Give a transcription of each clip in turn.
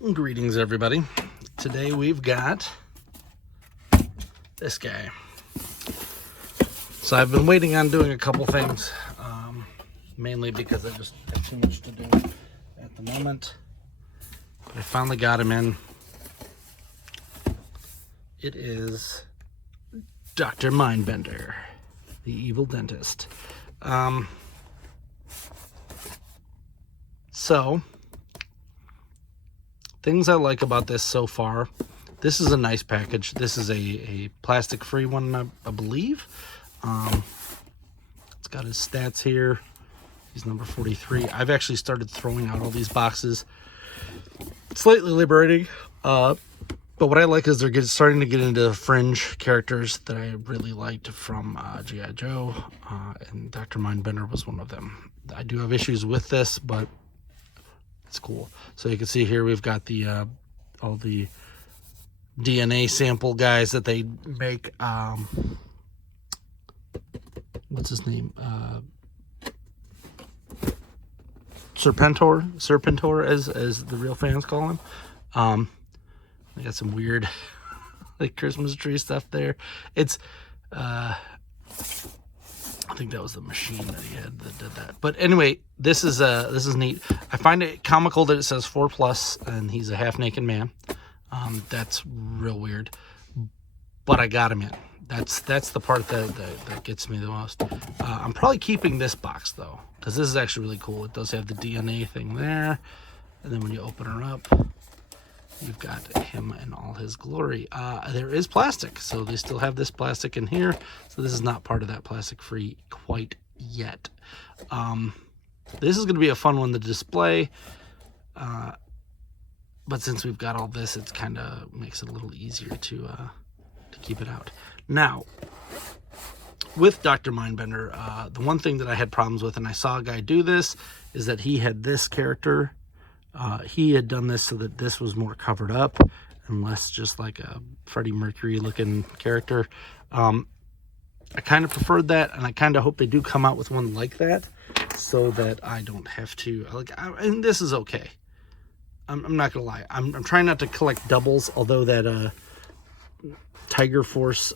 Greetings, everybody. Today we've got this guy. So I've been waiting on doing a couple things, mainly because I just have too much to do at the moment. But I finally got him in. It is Dr. Mindbender, the evil dentist. So, things I like about this so far. This is a nice package. This is a plastic-free one, I believe. It's got his stats here. He's number 43. I've actually started throwing out all these boxes. Slightly liberating. But what I like is they're starting to get into fringe characters that I really liked from G.I.joe. And Dr. Mindbender was one of them. I do have issues with this, but it's cool. So you can see here we've got the all the DNA sample guys that they make. What's his name? Serpentor, as the real fans call him. They got some weird like Christmas tree stuff there. It's I think that was the machine that he had that did that. But anyway, this is neat. I find it comical that it says 4+ and he's a half-naked man. That's real weird. But I got him in. That's the part that gets me the most. I'm probably keeping this box though, because this is actually really cool. It does have the DNA thing there, and then when you open her up, you've got him in all his glory. There is plastic, so they still have this plastic in here. So this is not part of that plastic-free quite yet. This is going to be a fun one to display. But since we've got all this, it kind of makes it a little easier to keep it out. Now, with Dr. Mindbender, the one thing that I had problems with, and I saw a guy do this, is that he had this character. He had done this so that this was more covered up and less just like a Freddie Mercury looking character. I kind of preferred that, and I kind of hope they do come out with one like that so that I don't have to, and this is okay. I'm not gonna lie. I'm trying not to collect doubles, although that Tiger Force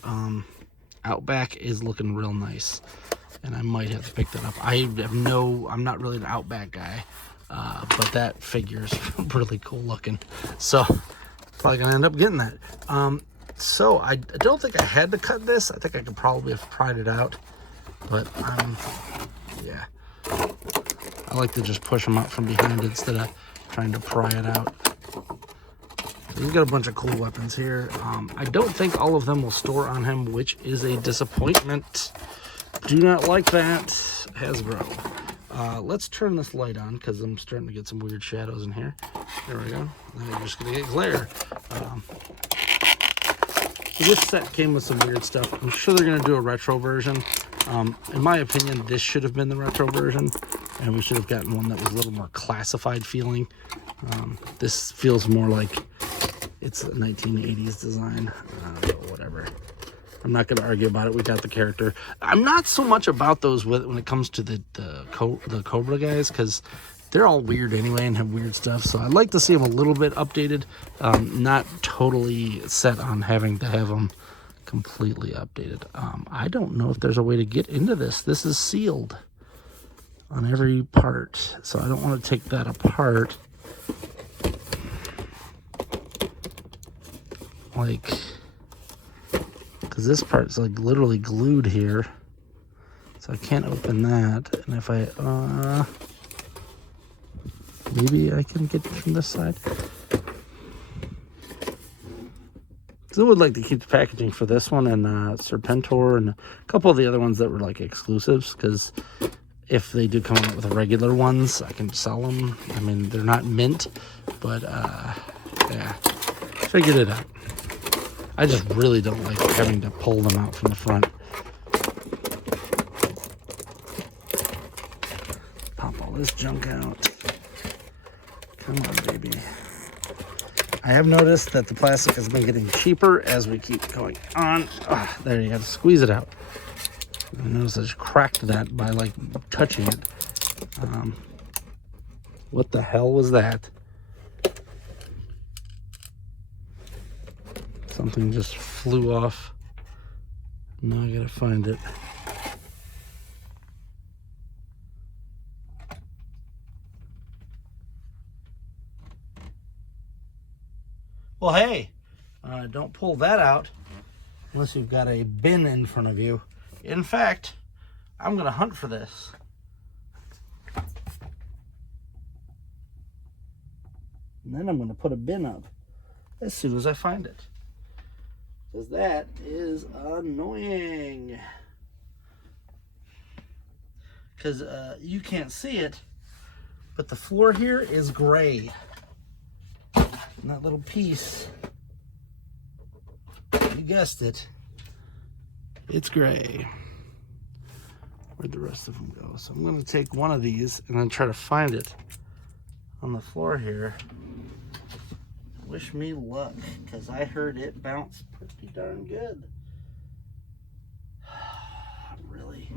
Outback is looking real nice, and I might have to pick that up. I'm not really an Outback guy. But that figure's really cool looking, so probably gonna end up getting that. So I don't think I had to cut this. I think I could probably have pried it out, but yeah, I like to just push them out from behind instead of trying to pry it out. So he's got a bunch of cool weapons here. I don't think all of them will store on him, which is a disappointment. Do not like that, Hasbro. Let's turn this light on because I'm starting to get some weird shadows in here. There we go. Now you're just going to get glare. This set came with some weird stuff. I'm sure they're going to do a retro version. In my opinion, this should have been the retro version, and we should have gotten one that was a little more classified feeling. This feels more like it's a 1980s design. Whatever. I'm not going to argue about it. We got the character. I'm not so much about those when it comes to the Cobra guys, because they're all weird anyway and have weird stuff. So I'd like to see them a little bit updated. Not totally set on having to have them completely updated. I don't know if there's a way to get into this. This is sealed on every part, so I don't want to take that apart. Because this part's like literally glued here, so I can't open that. And if I maybe I can get it from this side. So I would like to keep the packaging for this one and Serpentor and a couple of the other ones that were like exclusives, because if they do come out with regular ones, I can sell them. I mean, they're not mint, but yeah, figured it out. I just really don't like having to pull them out from the front. Pop all this junk out. Come on, baby. I have noticed that the plastic has been getting cheaper as we keep going on. There, you got to squeeze it out. I noticed I just cracked that by like touching it. What the hell was that? Something just flew off. Now I gotta find it. Well, hey, don't pull that out unless you've got a bin in front of you. In fact, I'm gonna hunt for this. And then I'm gonna put a bin up as soon as I find it. Because that is annoying. Because you can't see it, but the floor here is gray. And that little piece, you guessed it, it's gray. Where'd the rest of them go? So I'm going to take one of these and then try to find it on the floor here. Wish me luck, because I heard it bounce pretty darn good. Really?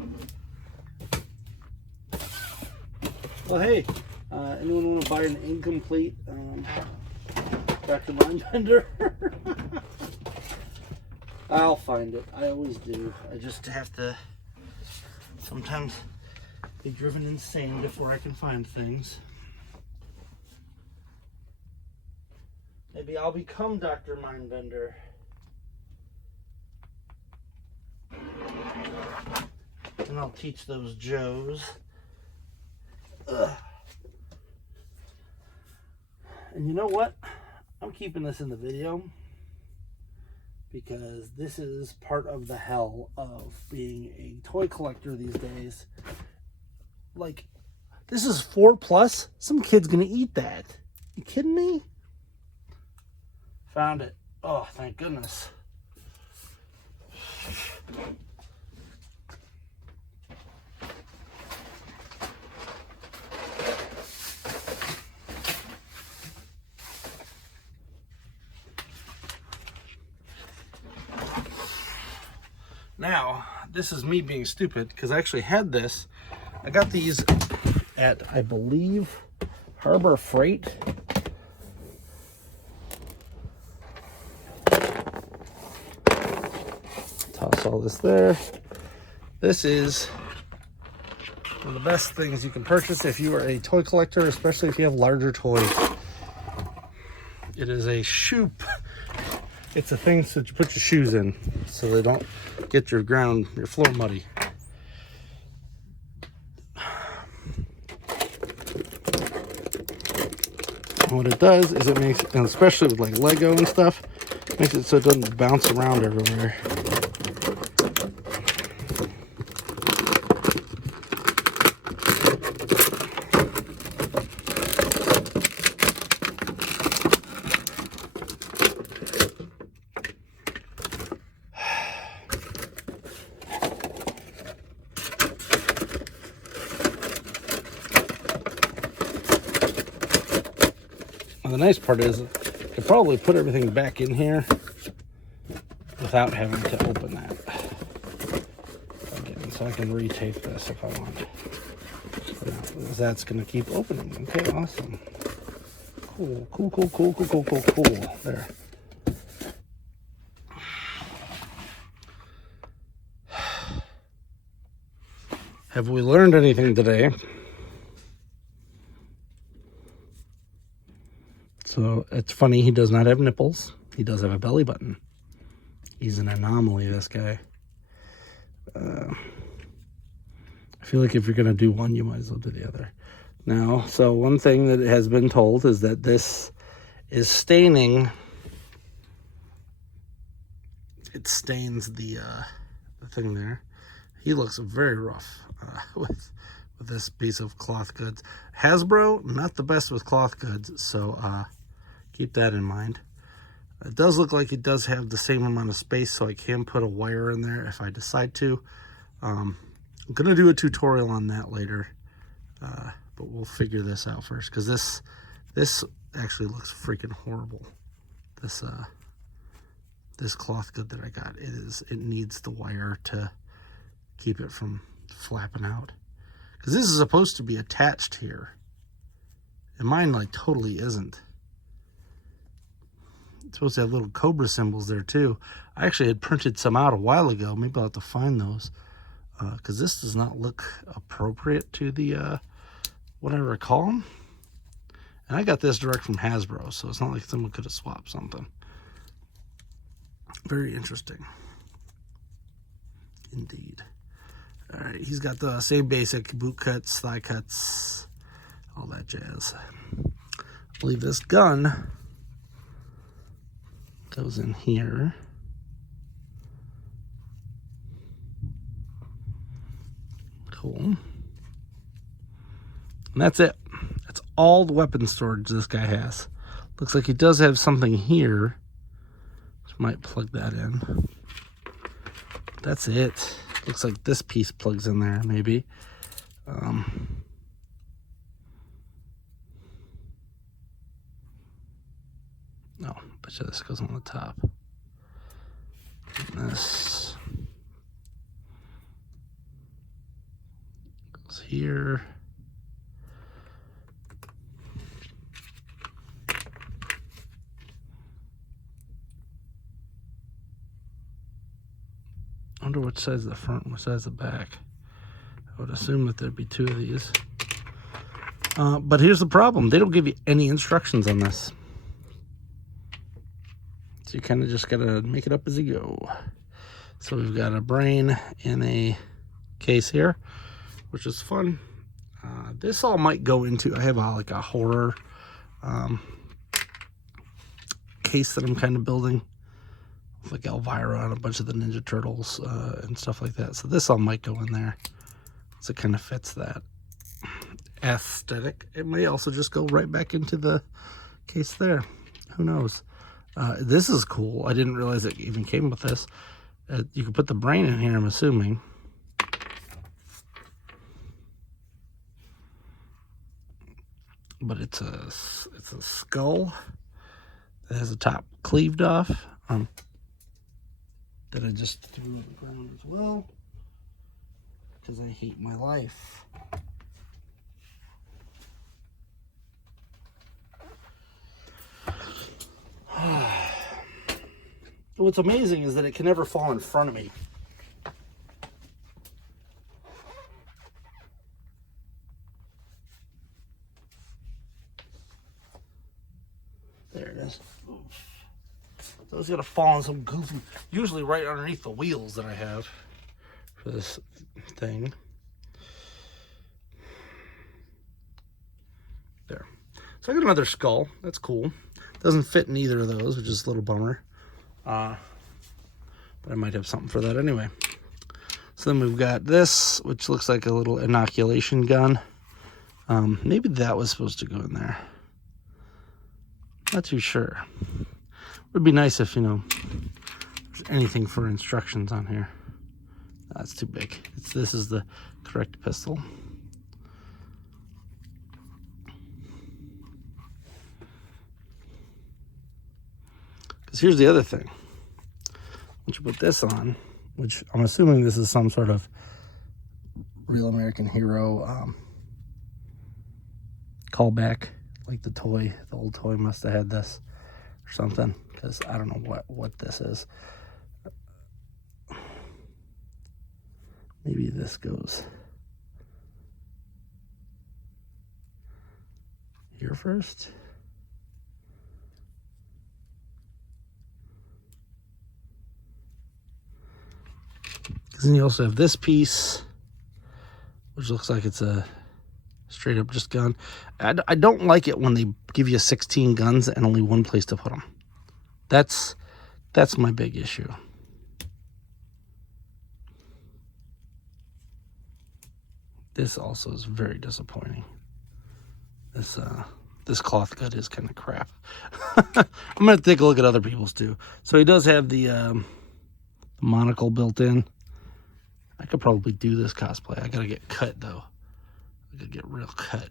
Well, hey, anyone want to buy an incomplete Dr. Mindbender? I'll find it. I always do. I just have to sometimes be driven insane before I can find things. Maybe I'll become Dr. Mindbender. And I'll teach those Joes. Ugh. And you know what? I'm keeping this in the video because this is part of the hell of being a toy collector these days. Like, this is 4+. Some kid's gonna eat that. You kidding me? Found it. Oh, thank goodness. Now, this is me being stupid because I actually had this. I got these at, I believe, Harbor Freight. Toss all this there. This is one of the best things you can purchase if you are a toy collector, especially if you have larger toys. It is a shoe. It's a thing that you put your shoes in so they don't get your floor muddy. And what it does is it makes, and especially with like Lego and stuff, makes it so it doesn't bounce around everywhere. Well, the nice part is I could probably put everything back in here without having to open that again, so I can retape this if I want. That's going to keep opening. Okay, awesome. Cool. There. Have we learned anything today? So it's funny, he does not have nipples. He does have a belly button. He's an anomaly, this guy. I feel like if you're going to do one, you might as well do the other. Now, so one thing that has been told is that this is staining. It stains the thing there. He looks very rough with this piece of cloth goods. Hasbro, not the best with cloth goods, so keep that in mind. It does look like it does have the same amount of space, so I can put a wire in there if I decide to. I'm going to do a tutorial on that later, but we'll figure this out first, because this actually looks freaking horrible. This cloth good that I got, it needs the wire to keep it from flapping out, because this is supposed to be attached here, and mine like totally isn't. It's supposed to have little cobra symbols there too. I actually had printed some out a while ago. Maybe I'll have to find those. Because this does not look appropriate to the, what I recall them. And I got this direct from Hasbro, so it's not like someone could have swapped something. Very interesting. Indeed. Alright, he's got the same basic boot cuts, thigh cuts, all that jazz. I believe this gun goes in here. Cool. And that's it. That's all the weapon storage this guy has. Looks like he does have something here. Which might plug that in. That's it. Looks like this piece plugs in there, maybe. No, bet you this goes on the top. And this goes here. I wonder which side's the front and which side's the back. I would assume that there'd be two of these. But here's the problem. They don't give you any instructions on this. So you kind of just got to make it up as you go. So we've got a brain in a case here, which is fun. This all might go into, I have like a horror case that I'm kind of building. Like Elvira and a bunch of the Ninja Turtles and stuff like that. So this all might go in there. So it kind of fits that aesthetic. It may also just go right back into the case there. Who knows? This is cool. I didn't realize it even came with this. You can put the brain in here, I'm assuming. But it's a skull that has the top cleaved off. That I just threw on the ground as well, because I hate my life. What's amazing is that it can never fall in front of me. There it is. So it's gonna fall on some goofy, usually right underneath the wheels that I have for this thing. There. So I got another skull. That's cool. Doesn't fit in either of those, which is a little bummer. But I might have something for that anyway. So then we've got this, which looks like a little inoculation gun. Maybe that was supposed to go in there. Not too sure. Would be nice if, you know, there's anything for instructions on here. That's too big. This is the correct pistol. Because here's the other thing. Once you put this on, which I'm assuming this is some sort of Real American Hero callback, like the toy. The old toy must have had this or something. Because I don't know what this is. Maybe this goes here first. Because then you also have this piece, which looks like it's a straight up just gun. I don't like it when they give you 16 guns and only one place to put them. That's my big issue. This also is very disappointing. This cloth gut is kind of crap. I'm gonna take a look at other people's too. So he does have the monocle built in. I could probably do this cosplay. I gotta get cut though. I gotta get real cut.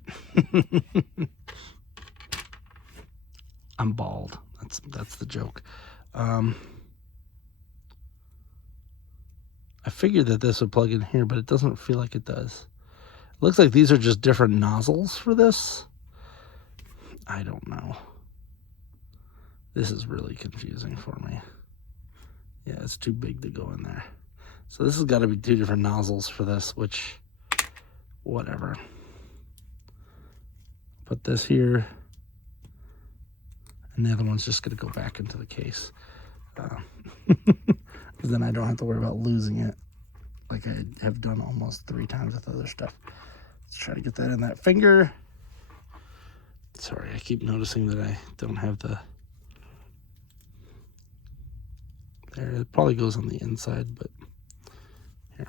I'm bald. That's the joke. I figured that this would plug in here, but it doesn't feel like it does. It looks like these are just different nozzles for this. I don't know. This is really confusing for me. Yeah, it's too big to go in there. So this has got to be 2 different nozzles for this, which, whatever. Put this here, and the other one's just going to go back into the case. Because then I don't have to worry about losing it like I have done almost 3 times with other stuff. Let's try to get that in that finger. Sorry, I keep noticing that I don't have the... There, it probably goes on the inside, but here.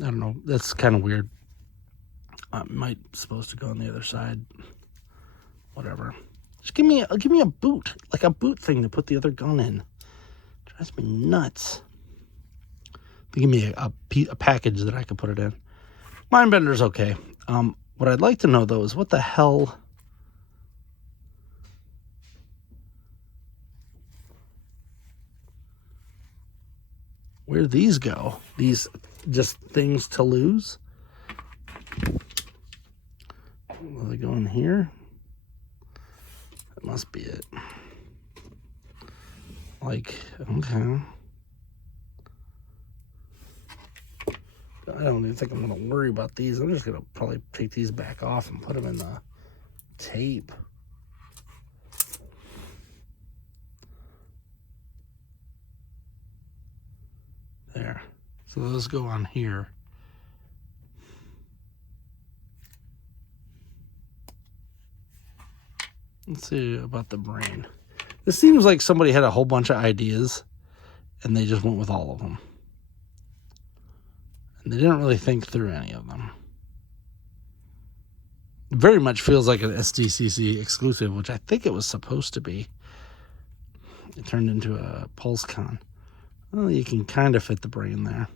I don't know. That's kind of weird. Might supposed to go on the other side. Whatever. Just give me a boot, like a boot thing to put the other gun in. Drives me nuts. They give me a package that I could put it in. Mindbender's okay. What I'd like to know though is what the hell. Where these go? These just things to lose? Will they go in here? That must be it. Like, okay. I don't even think I'm going to worry about these. I'm just going to probably take these back off and put them in the tape. There. So those go on here. Let's see about the brain. This seems like somebody had a whole bunch of ideas and they just went with all of them. And they didn't really think through any of them. It very much feels like an SDCC exclusive, which I think it was supposed to be. It turned into a PulseCon. Well, you can kind of fit the brain there.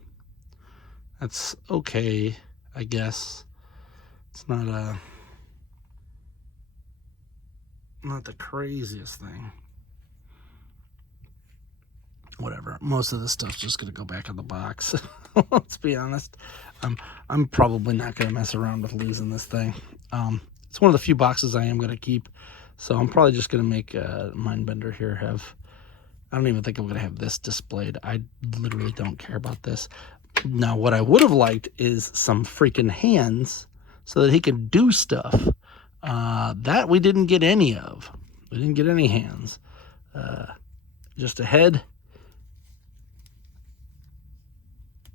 That's okay, I guess. It's not the craziest thing. Whatever. Most of this stuff's just going to go back in the box. Let's be honest. I'm probably not going to mess around with losing this thing. It's one of the few boxes I am going to keep. So I'm probably just going to make Mindbender here have... I don't even think I'm going to have this displayed. I literally don't care about this. Now, what I would have liked is some freaking hands so that he can do stuff. That we didn't get any of. We didn't get any hands. Just a head.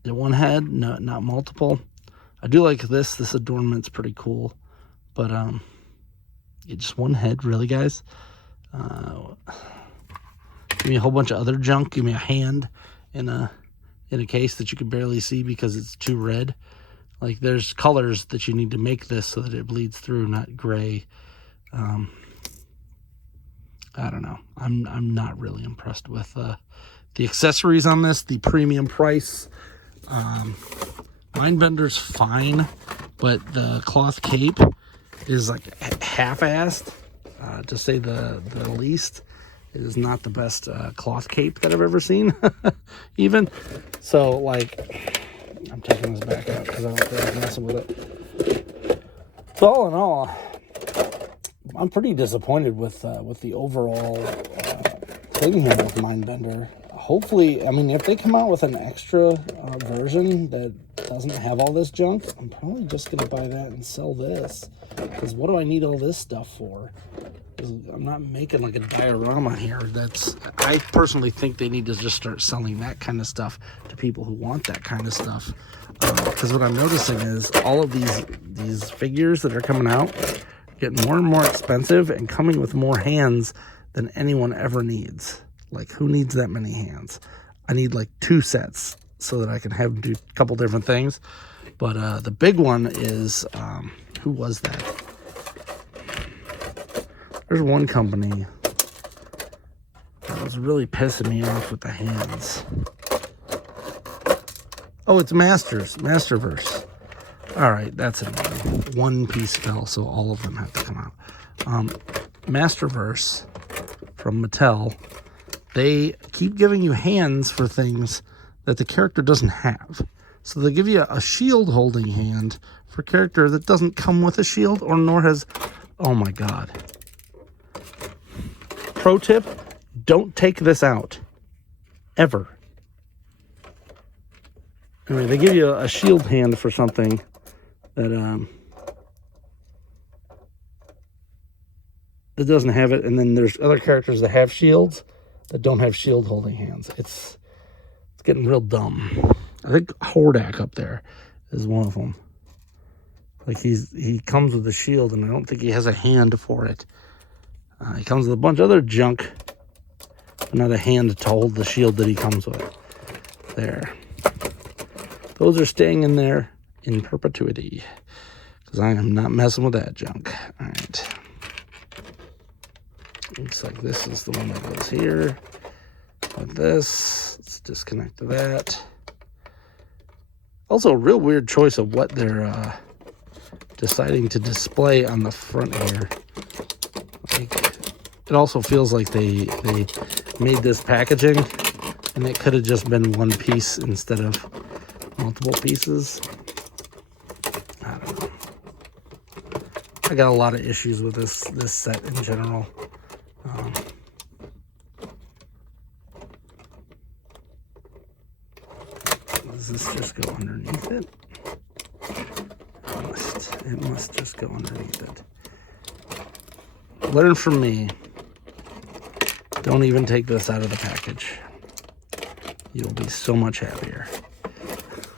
One head, not multiple. I do like this. This adornment's pretty cool. But just one head, really, guys? Give me a whole bunch of other junk. Give me a hand in a case that you can barely see because it's too red. Like, there's colors that you need to make this so that it bleeds through, not gray. I don't know. I'm not really impressed with the accessories on this. The premium price. Mindbender's fine, but the cloth cape is like half-assed, to say the least. It is not the best cloth cape that I've ever seen, even. So, like, I'm taking this back out because I don't feel like messing with it. So, all in all, I'm pretty disappointed with the overall thing here with Mindbender. Hopefully, I mean, if they come out with an extra version that doesn't have all this junk, I'm probably just going to buy that and sell this. Because what do I need all this stuff for? I'm not making like a diorama here. I personally think they need to just start selling that kind of stuff to people who want that kind of stuff. Because what I'm noticing is all of these figures that are coming out getting more and more expensive and coming with more hands than anyone ever needs. Like, who needs that many hands? I need like 2 sets so that I can have them do a couple different things. But the big one is, who was that? There's one company that was really pissing me off with the hands. Oh, it's Masterverse. All right, that's it. One piece fell, so all of them have to come out. Masterverse from Mattel. They keep giving you hands for things that the character doesn't have. So they give you a shield holding hand for a character that doesn't come with a shield or nor has... Oh my God. Pro tip, don't take this out. Ever. Anyway, they give you a shield hand for something that that doesn't have it, and then there's other characters that have shields that don't have shield holding hands. It's getting real dumb. I think Hordak up there is one of them. Like he comes with a shield, and I don't think he has a hand for it. He comes with a bunch of other junk, but not a hand to hold the shield that he comes with. There. Those are staying in there in perpetuity, because I am not messing with that junk. All right. Looks like this is the one that goes here. Like this. Let's disconnect that. Also, a real weird choice of what they're deciding to display on the front here. Like, it also feels like they made this packaging, and it could have just been one piece instead of multiple pieces. I don't know. I got a lot of issues with this set in general. Does this just go underneath it? It must just go underneath it. Learn from me. Don't even take this out of the package. You'll be so much happier.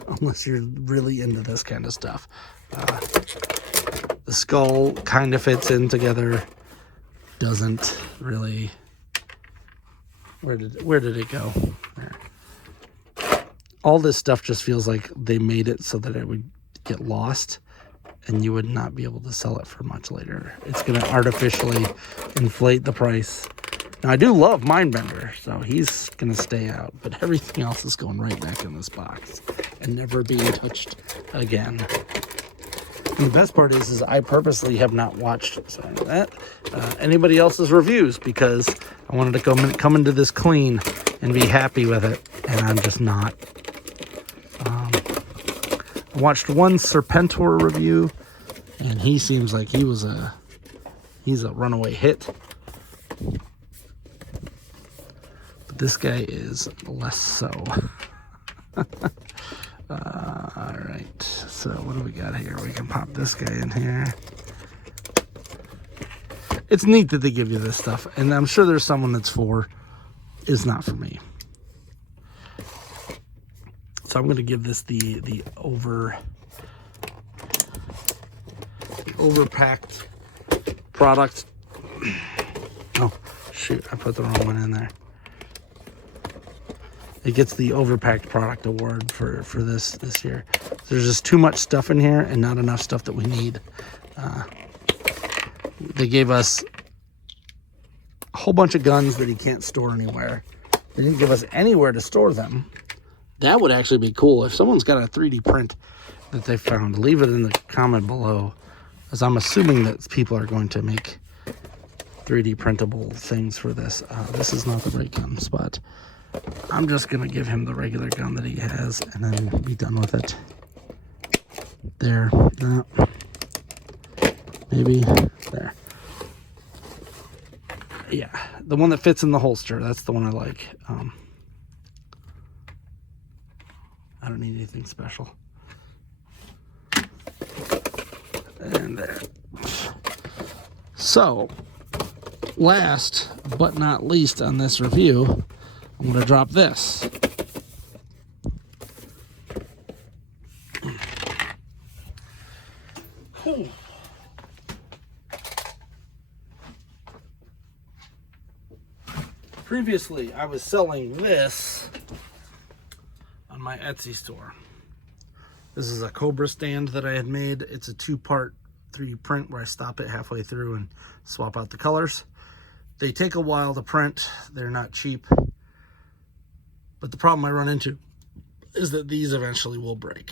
Unless you're really into this kind of stuff. The skull kind of fits in together. Doesn't really. Where did it go? There. All this stuff just feels like they made it so that it would get lost and you would not be able to sell it for much later. It's going to artificially inflate the price. Now, I do love Mindbender, so he's going to stay out, but everything else is going right back in this box and never being touched again. And the best part is I purposely have not watched anybody else's reviews, because I wanted to come into this clean and be happy with it, and I'm just not. I watched one Serpentor review, and he seems like he's a runaway hit. But this guy is less so. All right, so what do we got here? We can pop this guy in here. It's neat that they give you this stuff, and I'm sure there's someone that's it's not for me. So I'm going to give this the overpacked product. Oh, shoot, I put the wrong one in there. It gets the overpacked product award for this year. There's just too much stuff in here and not enough stuff that we need. They gave us a whole bunch of guns that he can't store anywhere. They didn't give us anywhere to store them. That would actually be cool. If someone's got a 3D print that they found, leave it in the comment below, as I'm assuming that people are going to make 3D printable things for this. This is not the right gun spot. I'm just going to give him the regular gun that he has and then be done with it. There. No. Maybe. There. Yeah. The one that fits in the holster. That's the one I like. I don't need anything special. And there. So, last but not least on this review, I'm going to drop this. Previously, I was selling this on my Etsy store. This is a Cobra stand that I had made. It's a 2-part 3D print where I stop it halfway through and swap out the colors. They take a while to print. They're not cheap. But the problem I run into is that these eventually will break.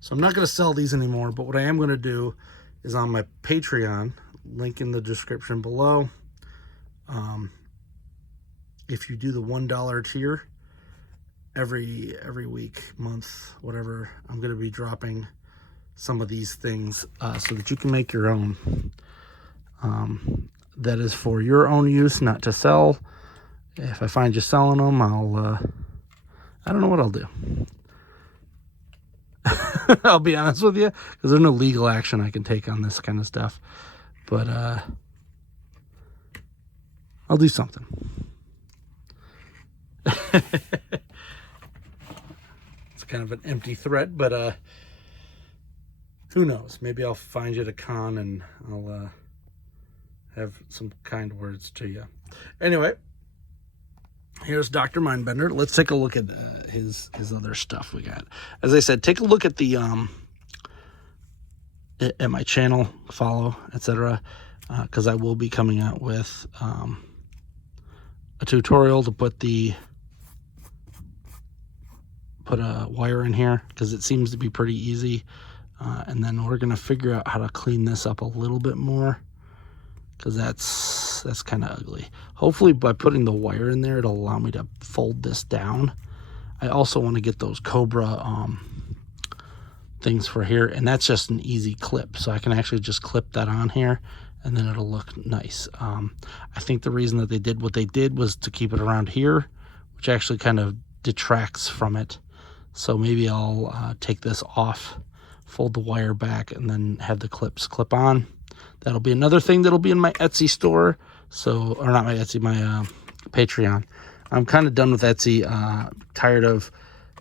So I'm not going to sell these anymore, but what I am going to do is on my Patreon, link in the description below. If you do the $1 tier, every week, month, whatever, I'm going to be dropping some of these things so that you can make your own. That is for your own use, not to sell. If I find you selling them, I don't know what I'll do. I'll be honest with you, because there's no legal action I can take on this kind of stuff. But I'll do something. It's kind of an empty threat, but who knows? Maybe I'll find you at a con and I'll have some kind words to you. Anyway, here's Dr. Mindbender. Let's take a look at his other stuff we got. As I said, take a look at the at my channel, follow, etc. Because I will be coming out with a tutorial to put a wire in here, because it seems to be pretty easy. And then we're gonna figure out how to clean this up a little bit more, because that's kind of ugly. Hopefully by putting the wire in there, it'll allow me to fold this down. I also want to get those Cobra things for here, and that's just an easy clip, so I can actually just clip that on here and then it'll look nice. I think the reason that they did what they did was to keep it around here, which actually kind of detracts from it. So maybe I'll take this off, fold the wire back, and then have the clips clip on. That'll be another thing that'll be in my Etsy store. So, or not my Etsy, my Patreon. I'm kind of done with Etsy. Tired of,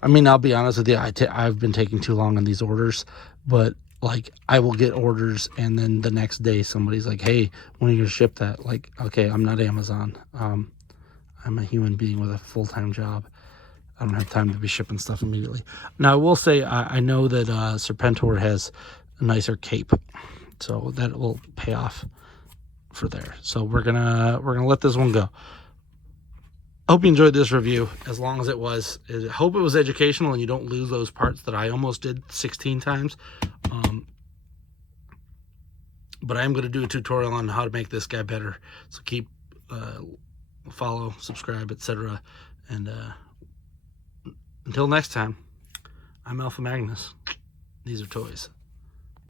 I mean, I'll be honest with you, I've been taking too long on these orders, but like I will get orders and then the next day somebody's like, hey, when are you gonna ship that? Like, okay, I'm not Amazon. I'm a human being with a full-time job. I don't have time to be shipping stuff immediately. Now, I will say, I know that Serpentor has a nicer cape, so that will pay off for there. So we're gonna let this one go. Hope you enjoyed this review, as long as it was. I hope it was educational and you don't lose those parts that I almost did 16 times. But I am going to do a tutorial on how to make this guy better. So keep, follow, subscribe, etc. And until next time, I'm Alpha Magnus. These are toys.